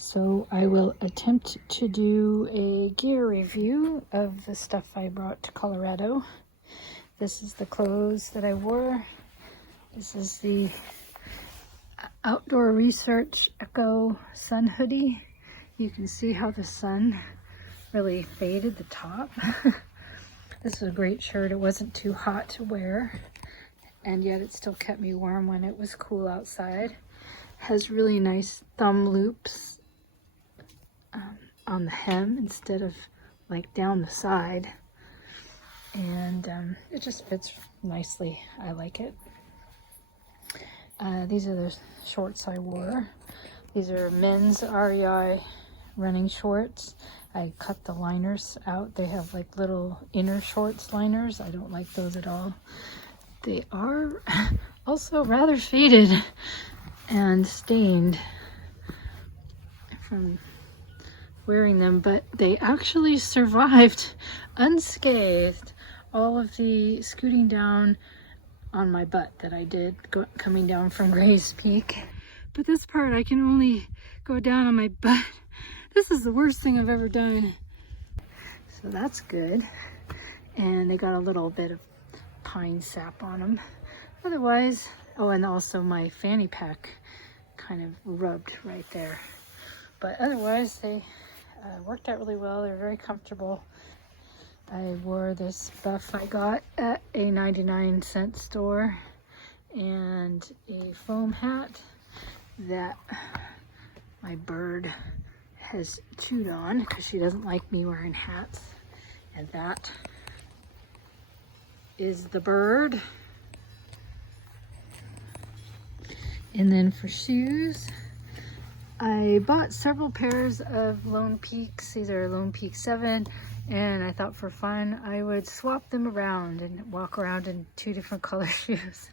So I will attempt to do a gear review of the stuff I brought to Colorado. This is the clothes that I wore. This is the Outdoor Research Echo Sun hoodie. You can see how the sun really faded the top. This is a great shirt. It wasn't too hot to wear, and yet it still kept me warm when it was cool outside. Has really nice thumb loops on the hem instead of like down the side, and it just fits nicely. I like it. These are the shorts I wore. These are men's REI running shorts. I cut the liners out. They have like little inner shorts liners. I don't like those at all. They are also rather faded and stained from wearing them, but they actually survived unscathed all of the scooting down on my butt that I did coming down from Gray's Peak. But this part I can only go down on my butt. This is the worst thing I've ever done. So that's good. And they got a little bit of pine sap on them. Otherwise, oh, and also my fanny pack kind of rubbed right there. But otherwise, they worked out really well. They're very comfortable. I wore this buff I got at a 99-cent store and a foam hat that my bird has chewed on because she doesn't like me wearing hats. And that is the bird. And then for shoes, I bought several pairs of Lone Peaks. These are Lone Peak 7, and I thought for fun I would swap them around and walk around in 2 different color shoes.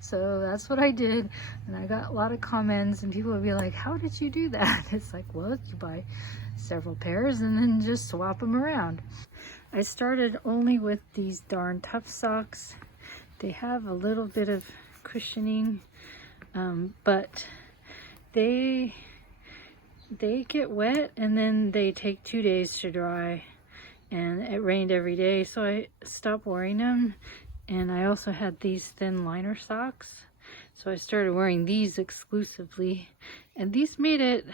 So that's what I did, and I got a lot of comments, and people would be like, how did you do that? It's like, well, you buy several pairs and then just swap them around. I started only with these Darn Tough socks. They have a little bit of cushioning, but they get wet and then they take 2 days to dry, and it rained every day, so I stopped wearing them. And I also had these thin liner socks, so I started wearing these exclusively, and these made it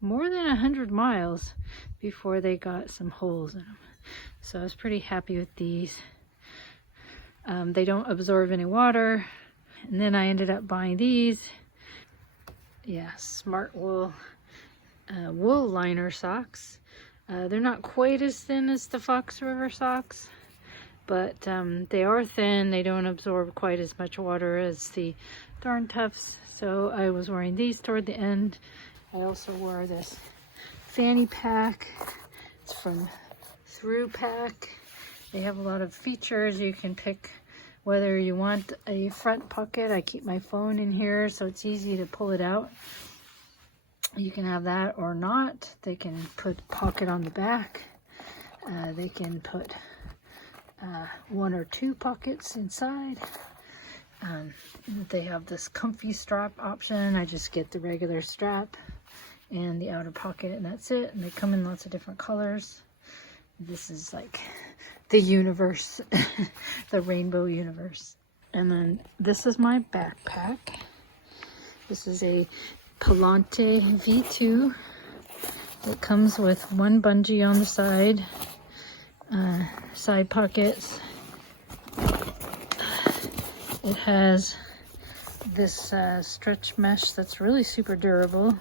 more than 100 miles before they got some holes in them. So I was pretty happy with these. They don't absorb any water. And then I ended up buying these. Yeah, Smart Wool wool liner socks. They're not quite as thin as the Fox River socks, but they are thin. They don't absorb quite as much water as the Darn Toughs. So I was wearing these toward the end. I also wore this fanny pack. It's from Through Pack. They have a lot of features. You can pick whether you want a front pocket. I keep my phone in here so it's easy to pull it out. You can have that or not. They can put a pocket on the back. They can put 1 or 2 pockets inside. They have this comfy strap option. I just get the regular strap and the outer pocket, and that's it. And they come in lots of different colors. This is like the universe, the rainbow universe. And then this is my backpack. This is a Palante V2. It comes with 1 bungee on the side, side pockets. It has this stretch mesh that's really super durable,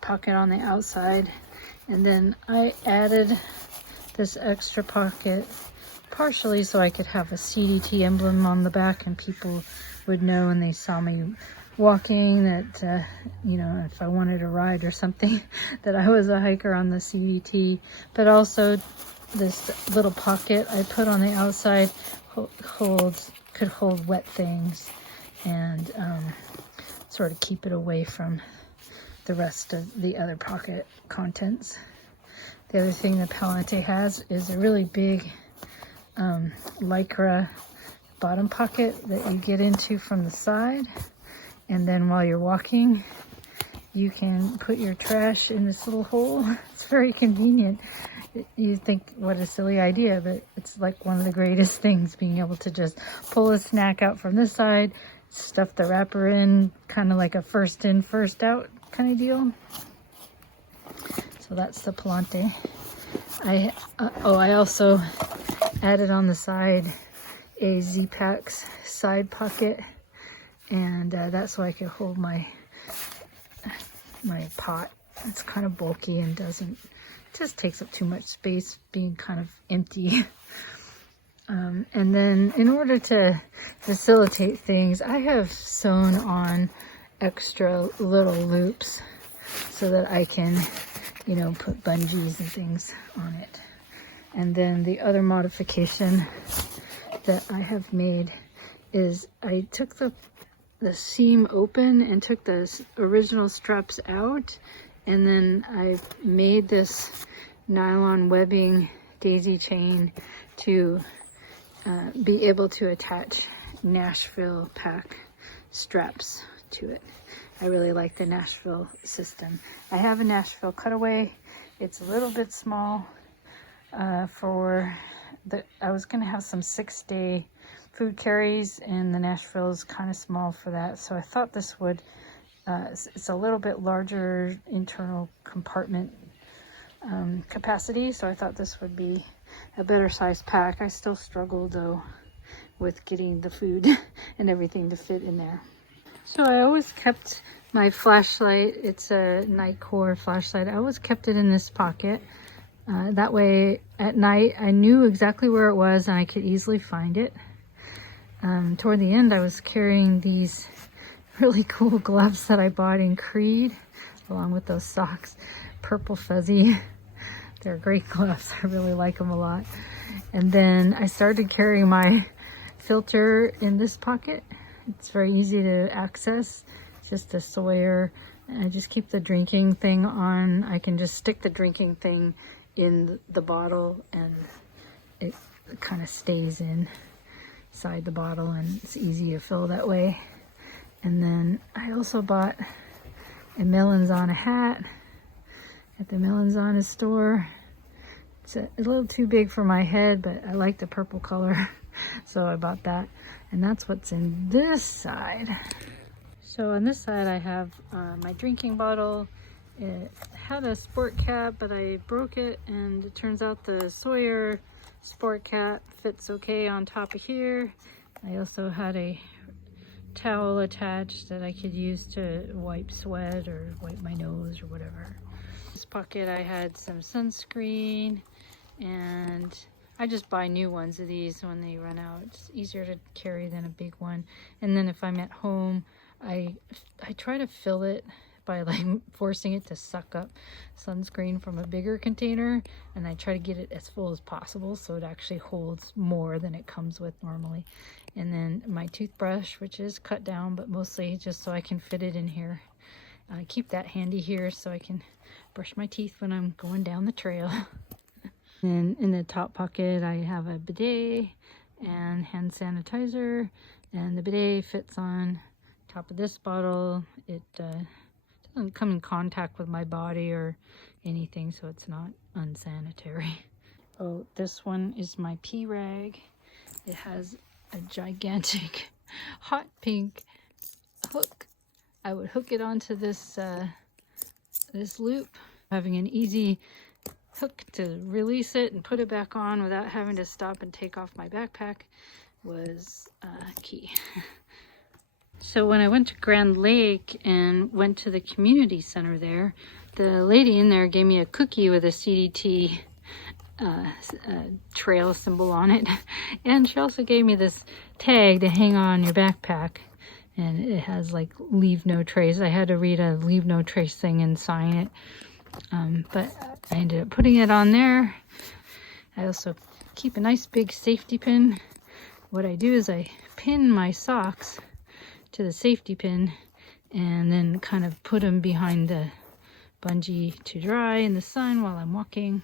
pocket on the outside, and then I added this extra pocket partially so I could have a CDT emblem on the back, and people would know when they saw me walking that, you know, if I wanted a ride or something, that I was a hiker on the CDT. But also this little pocket I put on the outside could hold wet things and sort of keep it away from the rest of the other pocket contents. The other thing that Palante has is a really big lycra bottom pocket that you get into from the side, and then while you're walking you can put your trash in this little hole. It's very convenient. You think, what a silly idea, but it's like one of the greatest things, being able to just pull a snack out from this side, stuff the wrapper in, kind of like a first in, first out kind of deal. So that's the Palante. I also added on the side a Z-Packs side pocket, and that's so I could hold my pot. It's kind of bulky and just takes up too much space being kind of empty. And then in order to facilitate things, I have sewn on extra little loops so that I can, you know, put bungees and things on it. And then the other modification that I have made is I took the seam open and took the original straps out, and then I made this nylon webbing daisy chain to be able to attach Nashville pack straps to it. I really like the Nashville system. I have a Nashville cutaway. It's a little bit small I was gonna have some 6-day food carries, and the Nashville is kind of small for that. So I thought this would, it's a little bit larger internal compartment capacity. So I thought this would be a better size pack. I still struggle though with getting the food and everything to fit in there. So I always kept my flashlight. It's a Nikkor flashlight. I always kept it in this pocket. That way at night I knew exactly where it was and I could easily find it. Toward the end I was carrying these really cool gloves that I bought in Creed, along with those socks, purple fuzzy. They're great gloves. I really like them a lot. And then I started carrying my filter in this pocket. It's very easy to access. It's just a Sawyer. And I just keep the drinking thing on. I can just stick the drinking thing in the bottle and it kind of stays inside the bottle, and it's easy to fill that way. And then I also bought a Melanzana hat at the Melanzana store. It's a little too big for my head, but I like the purple color, so I bought that. And that's what's in this side. So on this side I have my drinking bottle. It had a sport cap, but I broke it, and it turns out the Sawyer sport cap fits okay on top of here. I also had a towel attached that I could use to wipe sweat or wipe my nose or whatever. In this pocket I had some sunscreen, and I just buy new ones of these when they run out. It's easier to carry than a big one. And then if I'm at home, I try to fill it by like forcing it to suck up sunscreen from a bigger container, and I try to get it as full as possible so it actually holds more than it comes with normally. And then my toothbrush, which is cut down, but mostly just so I can fit it in here. I keep that handy here so I can brush my teeth when I'm going down the trail. And in the top pocket I have a bidet and hand sanitizer, and the bidet fits on top of this bottle. It doesn't come in contact with my body or anything, so it's not unsanitary. Oh, this one is my pee rag. It has a gigantic hot pink hook. I would hook it onto this this loop. Having an easy hook to release it and put it back on without having to stop and take off my backpack was key. So when I went to Grand Lake and went to the community center there, the lady in there gave me a cookie with a CDT trail symbol on it. And she also gave me this tag to hang on your backpack. And it has like leave no trace. I had to read a leave no trace thing and sign it. But I ended up putting it on there. I also keep a nice big safety pin. What I do is I pin my socks to the safety pin and then kind of put them behind the bungee to dry in the sun while I'm walking.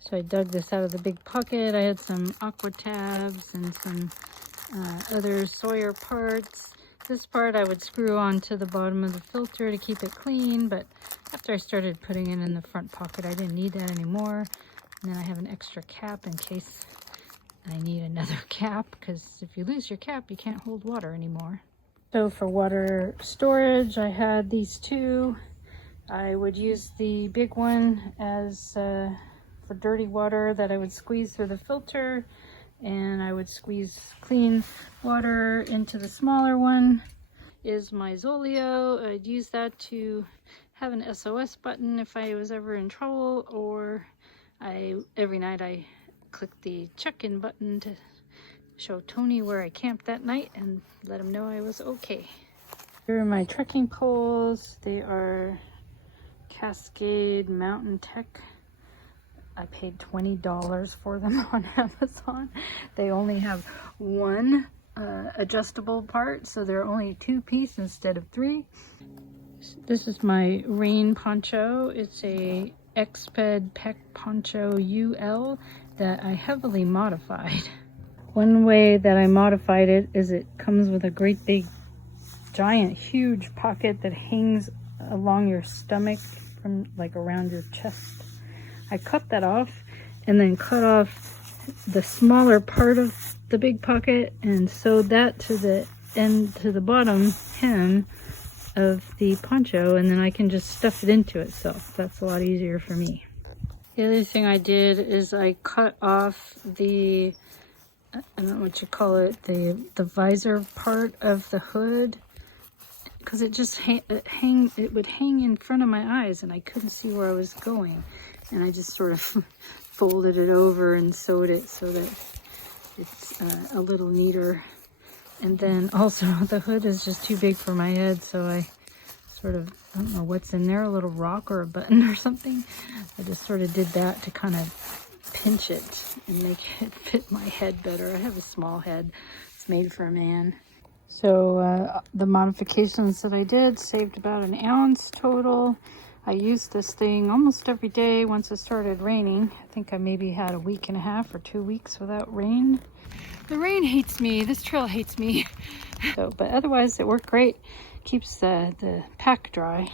So I dug this out of the big pocket. I had some aqua tabs and some other Sawyer parts This part I would screw onto the bottom of the filter to keep it clean, but after I started putting it in the front pocket, I didn't need that anymore. And then I have an extra cap in case I need another cap, because if you lose your cap, you can't hold water anymore. So for water storage, I had these two. I would use the big one as for dirty water that I would squeeze through the filter, and I would squeeze clean water into the smaller one. Is my Zoleo. I'd use that to have an SOS button if I was ever in trouble, or every night I click the check-in button to show Tony where I camped that night and let him know I was okay. Here are my trekking poles. They are Cascade Mountain Tech. I paid $20 for them on Amazon. They only have one adjustable part, so they're only 2-piece instead of 3. This is my rain poncho. It's a Exped Peck Poncho UL that I heavily modified. One way that I modified it is it comes with a great big, giant, huge pocket that hangs along your stomach from like around your chest. I cut that off and then cut off the smaller part of the big pocket and sewed that to the end, to the bottom hem of the poncho, and then I can just stuff it into itself. That's a lot easier for me. The other thing I did is I cut off the, I don't know what you call it, the visor part of the hood, because it just it would hang in front of my eyes and I couldn't see where I was going. And I just sort of folded it over and sewed it so that it's a little neater. And then also the hood is just too big for my head, so I sort of, I don't know what's in there, a little rock or a button or something. I just sort of did that to kind of pinch it and make it fit my head better. I have a small head. It's made for a man. So the modifications that I did saved about an ounce total. I used this thing almost every day once it started raining. I think I maybe had a week and a half or 2 weeks without rain. The rain hates me. This trail hates me. But otherwise it worked great. Keeps the pack dry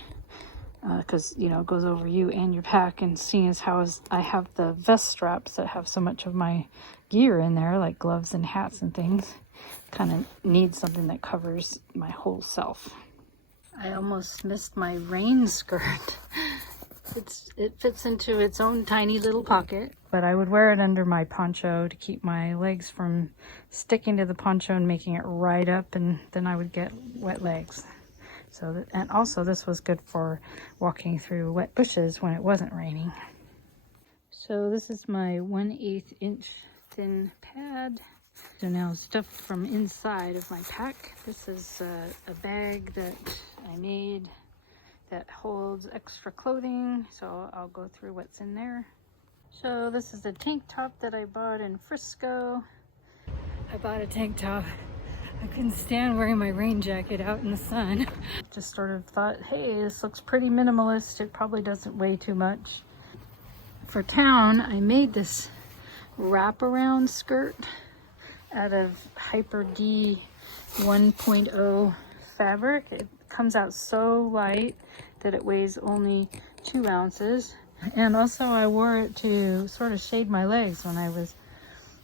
because, you know, it goes over you and your pack. And seeing as how I have the vest straps that have so much of my gear in there, like gloves and hats and things, kind of need something that covers my whole self. I almost missed my rain skirt. It fits into its own tiny little pocket, but I would wear it under my poncho to keep my legs from sticking to the poncho and making it right up, and then I would get wet legs. So, and also this was good for walking through wet bushes when it wasn't raining. So this is my 1/8 inch thin pad. So now stuff from inside of my pack. This is a bag that I made that holds extra clothing, so I'll go through what's in there. So this is a tank top that I bought in Frisco. I bought a tank top. I couldn't stand wearing my rain jacket out in the sun. Just sort of thought, hey, this looks pretty minimalist. It probably doesn't weigh too much. For town, I made this wraparound skirt out of Hyper D 1.0 fabric. It comes out so light that it weighs only 2 ounces. And also I wore it to sort of shade my legs when I was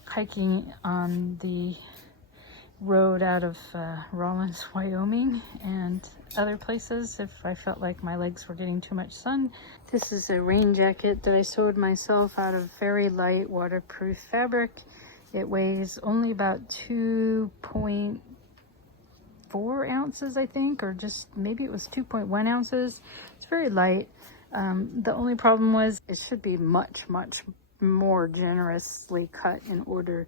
hiking on the road out of Rawlins, Wyoming, and other places if I felt like my legs were getting too much sun. This is a rain jacket that I sewed myself out of very light waterproof fabric. It weighs only about 2.4 ounces, I think, or just maybe it was 2.1 ounces. It's very light. The only problem was it should be much, much more generously cut in order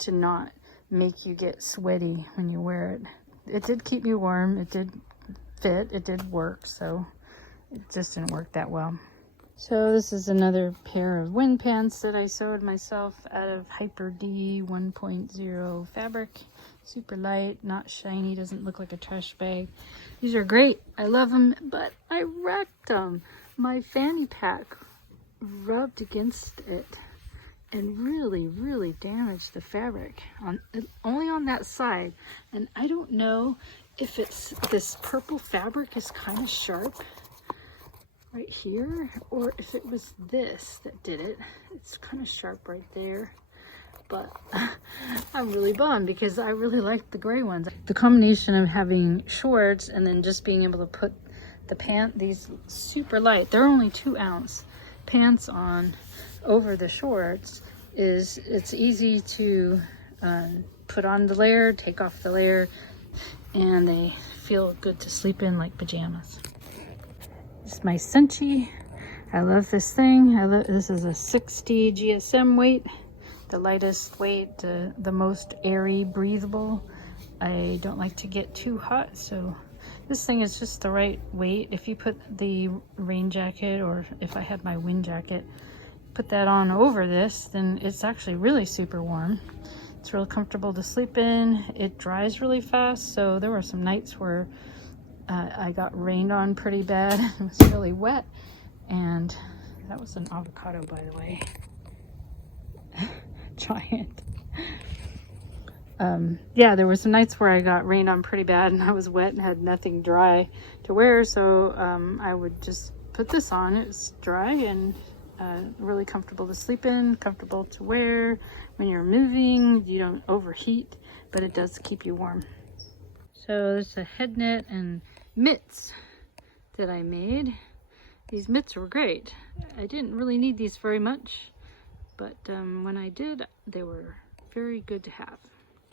to not make you get sweaty when you wear it. It did keep me warm. It did fit. It did work. So it just didn't work that well. So this is another pair of wind pants that I sewed myself out of Hyper D 1.0 fabric. Super light, not shiny, doesn't look like a trash bag. These are great. I love them, but I wrecked them. My fanny pack rubbed against it and really damaged the fabric only on that side. And I don't know if it's this purple fabric is kind of sharp right here, or if it was this that did it. It's kind of sharp right there. But I'm really bummed because I really like the gray ones. The combination of having shorts and then just being able to put the these super light, they're only 2-ounce pants on over the shorts, it's easy to put on the layer, take off the layer, and they feel good to sleep in like pajamas. This is my Senchi. I love this thing. This is a 60 GSM weight. The lightest weight, the most airy, breathable. I don't like to get too hot, so this thing is just the right weight. If you put the rain jacket, or if I had my wind jacket, put that on over this, then it's actually really super warm. It's real comfortable to sleep in. It dries really fast, so there were some nights where I got rained on pretty bad. It was really wet, and that was an avocado, by the way. Giant. Yeah, there were some nights where I got rained on pretty bad and I was wet and had nothing dry to wear, so I would just put this on. It's dry and really comfortable to sleep in, comfortable to wear. When you're moving, you don't overheat, but it does keep you warm. So there's a head net and mitts that I made. These mitts were great. I didn't really need these very much, but when I did, they were very good to have.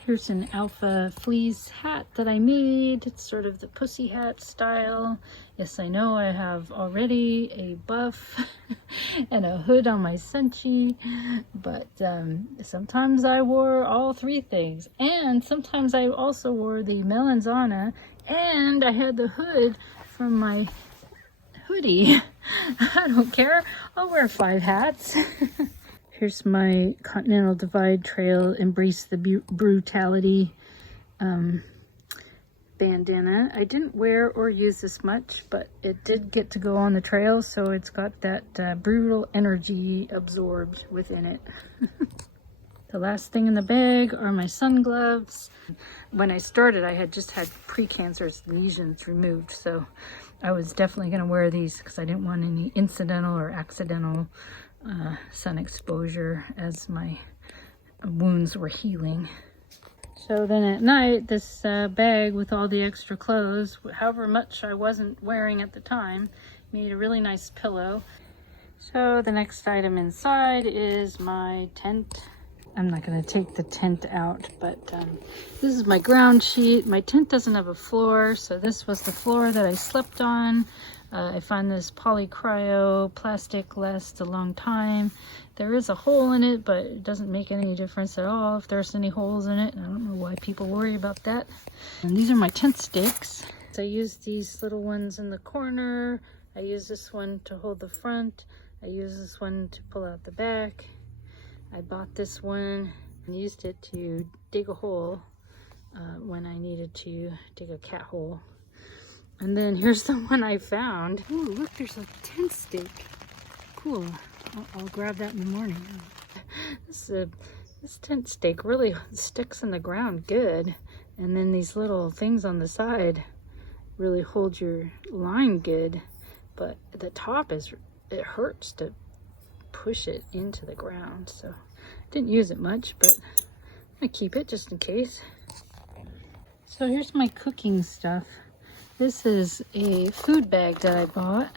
Here's an alpha fleece hat that I made. It's sort of the pussy hat style. Yes, I know I have already a buff and a hood on my Senchi, but sometimes I wore all three things. And sometimes I also wore the melanzana, and I had the hood from my hoodie. I don't care. I'll wear 5 hats. Here's my Continental Divide Trail Embrace the Brutality bandana. I didn't wear or use this much, but it did get to go on the trail, so it's got that brutal energy absorbed within it. The last thing in the bag are my sun gloves. When I started, I had just had precancerous lesions removed, so I was definitely going to wear these because I didn't want any incidental or accidental sun exposure as my wounds were healing. So then at night, this bag with all the extra clothes, however much I wasn't wearing at the time, made a really nice pillow. So the next item inside is my tent. I'm not going to take the tent out, but this is my ground sheet. My tent doesn't have a floor, so this was the floor that I slept on. I find this polycryo plastic lasts a long time. There is a hole in it, but it doesn't make any difference at all if there's any holes in it. I don't know why people worry about that. And these are my tent stakes. So I use these little ones in the corner. I use this one to hold the front. I use this one to pull out the back. I bought this one and used it to dig a hole when I needed to dig a cat hole. And then here's the one I found. Ooh, look, there's a tent stake. Cool. I'll grab that in the morning. This tent stake really sticks in the ground good. And then these little things on the side really hold your line good. But the top it hurts to push it into the ground. So I didn't use it much, but I'm gonna keep it just in case. So here's my cooking stuff. This is a food bag that I bought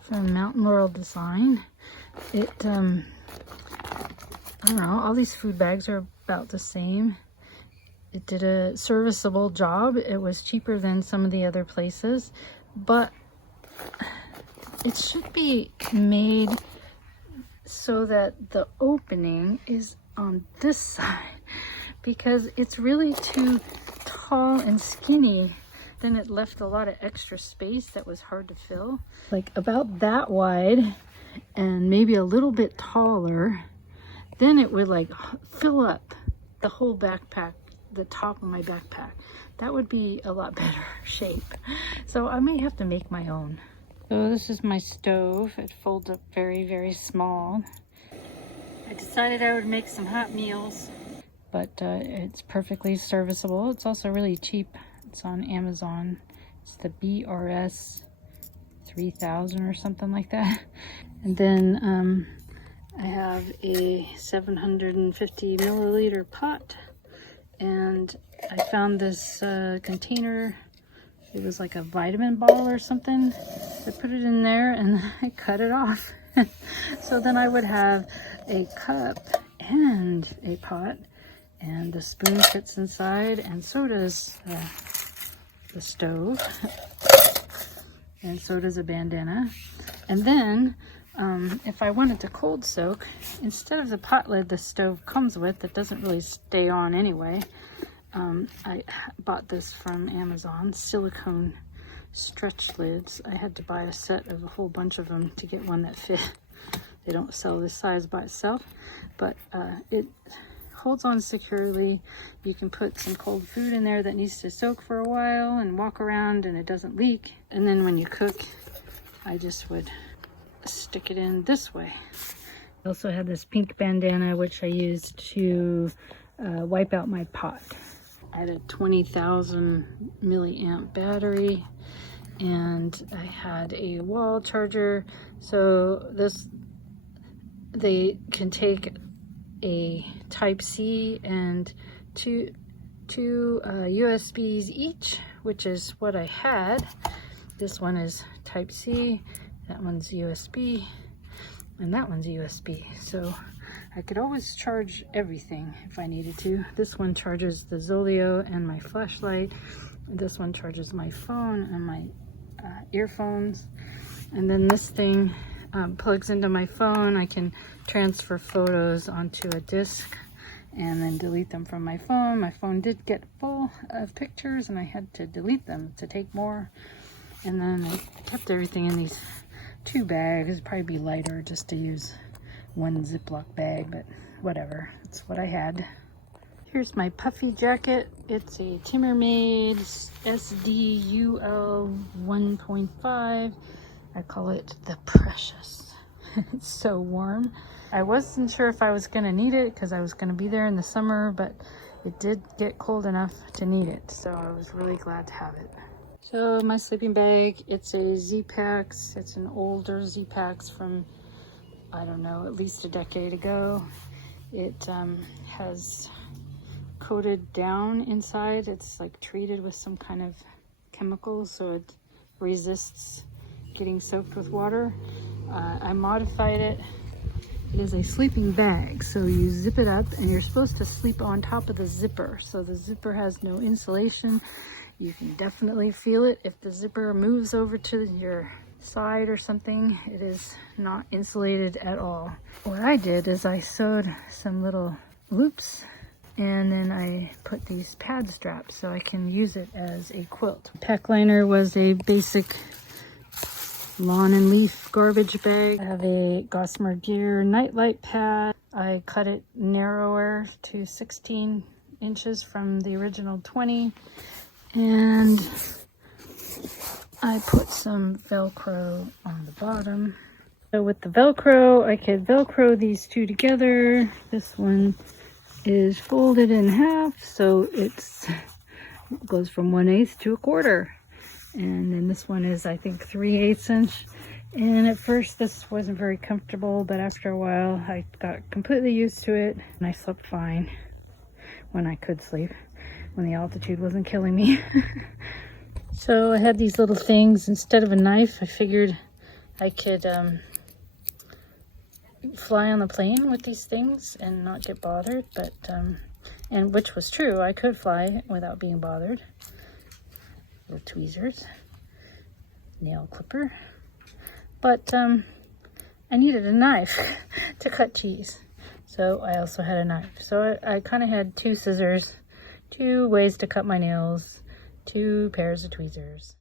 from Mountain Laurel Design. I don't know, all these food bags are about the same. It did a serviceable job. It was cheaper than some of the other places, but it should be made so that the opening is on this side, because it's really too tall and skinny. Then it left a lot of extra space that was hard to fill. Like about that wide and maybe a little bit taller, then it would like fill up the whole backpack, the top of my backpack. That would be a lot better shape. So I may have to make my own. So this is my stove. It folds up very, very small. I decided I would make some hot meals, but it's perfectly serviceable. It's also really cheap. It's on Amazon. It's the BRS 3000 or something like that. And then I have a 750 milliliter pot, and I found this container. It was like a vitamin ball or something. I put it in there and I cut it off. So then I would have a cup and a pot, and the spoon fits inside, and so does the stove, and so does a bandana. And then if I wanted to cold soak, instead of the pot lid the stove comes with that doesn't really stay on anyway, I bought this from Amazon, silicone stretch lids. I had to buy a set of a whole bunch of them to get one that fit. They don't sell this size by itself, but it holds on securely. You can put some cold food in there that needs to soak for a while and walk around, and it doesn't leak. And then when you cook, I just would stick it in this way. I also had this pink bandana, which I used to wipe out my pot. I had a 20,000 milliamp battery, and I had a wall charger. So they can take a Type-C and two USBs each, which is what I had. This one is Type-C, that one's USB, and that one's USB. So I could always charge everything if I needed to. This one charges the Zoleo and my flashlight. This one charges my phone and my earphones. And then this thing plugs into my phone. I can transfer photos onto a disk and then delete them from my phone. My phone did get full of pictures and I had to delete them to take more. And then I kept everything in these 2 bags. It'd probably be lighter just to use one Ziploc bag, but whatever. That's what I had. Here's my puffy jacket. It's a Timmermade SDUL 1.5. I call it the Precious. It's so warm. I wasn't sure if I was gonna need it because I was gonna be there in the summer, but it did get cold enough to need it, so I was really glad to have it. So my sleeping bag, it's a Z-Pax. It's an older Z-Pax from, I don't know, at least a decade ago. It has coated down inside. It's like treated with some kind of chemical so it resists getting soaked with water. I modified it. It is a sleeping bag, so you zip it up and you're supposed to sleep on top of the zipper. So the zipper has no insulation. You can definitely feel it if the zipper moves over to your side or something. It is not insulated at all. What I did is I sewed some little loops, and then I put these pad straps so I can use it as a quilt. Pack liner was a basic lawn and leaf garbage bag. I have a Gossamer Gear nightlight pad. I cut it narrower to 16 inches from the original 20. And I put some Velcro on the bottom. So with the Velcro, I could Velcro these two together. This one is folded in half, so it goes from 1/8 to 1/4. And then this one is, I think, 3/8 inch. And at first this wasn't very comfortable, but after a while I got completely used to it and I slept fine when I could sleep, when the altitude wasn't killing me. So I had these little things. Instead of a knife, I figured I could fly on the plane with these things and not get bothered, but and which was true, I could fly without being bothered. Little tweezers, nail clipper, but I needed a knife to cut cheese, so I also had a knife. So I kind of had 2 scissors, 2 ways to cut my nails, 2 pairs of tweezers.